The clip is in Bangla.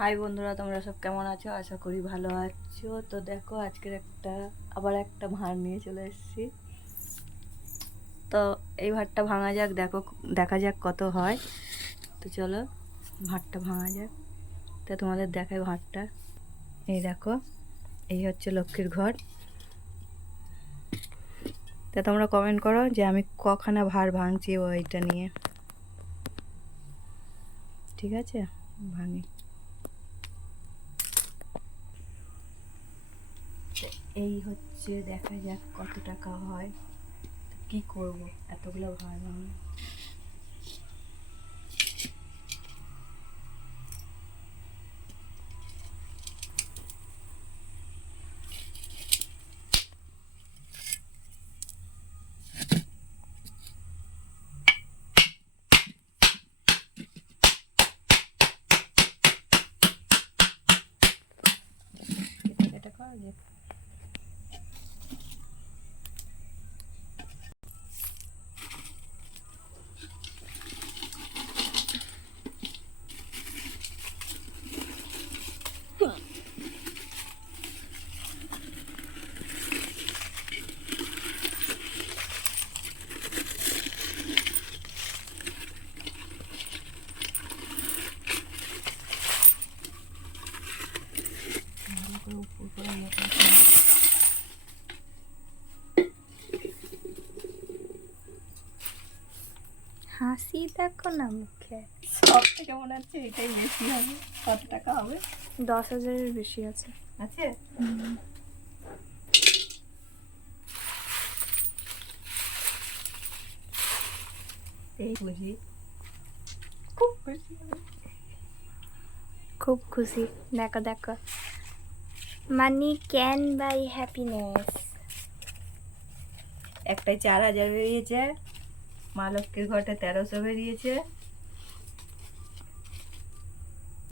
হাই বন্ধুরা, তোমরা সব কেমন আছো? আশা করি ভালো আছো। তো দেখো, আজকের আবার একটা ভাঁড় নিয়ে চলে এসেছি। তো এই ভাঁড়টা ভাঙা যাক, দেখা যাক কত হয়। তো চলো ভাঁড়টা ভাঙা যাক। তো তোমাদের দেখাই ভাঁড়টা। এই দেখো, এই হচ্ছে লক্ষ্মীর ঘর। তা তোমরা কমেন্ট করো যে আমি কখানা ভাঁড় ভাঙছি ওইটা নিয়ে। ঠিক আছে, ভাঙি। এই হচ্ছে, দেখা যাক কত টাকা হয়। কি করব এতগুলো ভাঁড় ভাঙা। এটা করা যাক। হাসি দেখো না মুখে। সব থেকে মনে হচ্ছে এটাই বেশি হবে। কত টাকা হবে? 10,000-এর বেশি আছে। আছে? এই খুশি, খুব খুশি হবে। খুব খুশি। দেখো দেখো, মানি ক্যান বাই হ্যাপিনেস। একটাই 4,000 বেরিয়েছে, মা লক্ষ্মীর ঘরটা 1300 বেরিয়েছে,